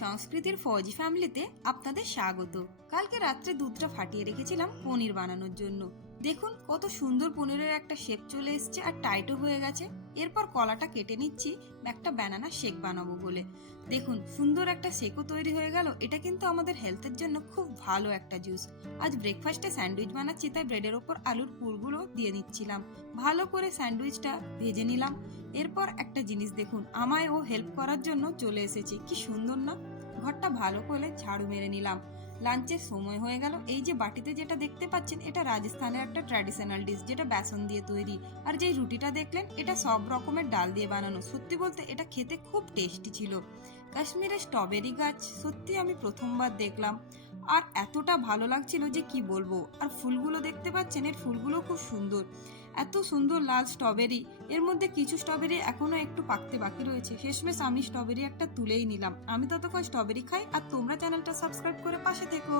সংস্কৃতির ফৌজি ফ্যামিলিতে আপনাদের স্বাগত। কালকে রাত্রে দুধটা ফাটিয়ে রেখেছিলাম পনির বানানোর জন্য। দেখুন কত সুন্দর পনিরের একটা শেপ চলে এসছে আর টাইটও হয়ে গেছে। এরপর কলাটা কেটে নিচ্ছি একটা ব্যানানা শেক বানাবো বলে। দেখুন সুন্দর একটা শেকও তৈরি হয়ে গেল। এটা কিন্তু আমাদের হেলথের জন্য খুব ভালো একটা জুস। আজ ব্রেকফাস্টে স্যান্ডউইচ বানাচ্ছি, তাই ব্রেডের ওপর আলুর পুরগুলো দিয়ে নিচ্ছিলাম। ভালো করে স্যান্ডউইচটা ভেজে নিলাম। এরপর একটা জিনিস দেখুন, আমায় ও হেল্প করার জন্য চলে এসেছে। কি সুন্দর না? ঘরটা ভালো করে ঝাড়ু মেরে নিলাম। লাঞ্চের সময় হয়ে গেল। এই যে বাটিতে যেটা দেখতে পাচ্ছেন, এটা রাজস্থানের একটা ট্র্যাডিশনাল ডিশ, যেটা বেসন দিয়ে তৈরি। আর যেই রুটিটা দেখলেন, এটা সব রকমের ডাল দিয়ে বানানো। সত্যি বলতে এটা খেতে খুব টেস্টি ছিল। কাশ্মীরের স্ট্রবেরি গাছ সত্যি আমি প্রথমবার দেখলাম, আর এতটা ভালো লাগছিল যে কি বলবো। আর ফুলগুলো দেখতে পাচ্ছেন, এর ফুলগুলো খুব সুন্দর। এত সুন্দর লাল স্ট্রবেরি। এর মধ্যে কিছু স্ট্রবেরি এখনো একটু পাকতে বাকি রয়েছে। শেষমেশ আমি স্ট্রবেরি একটা তুলেই নিলাম। আমি ততক্ষণ স্ট্রবেরি খাই, আর তোমরা চ্যানেলটা সাবস্ক্রাইব করে পাশে থেকো।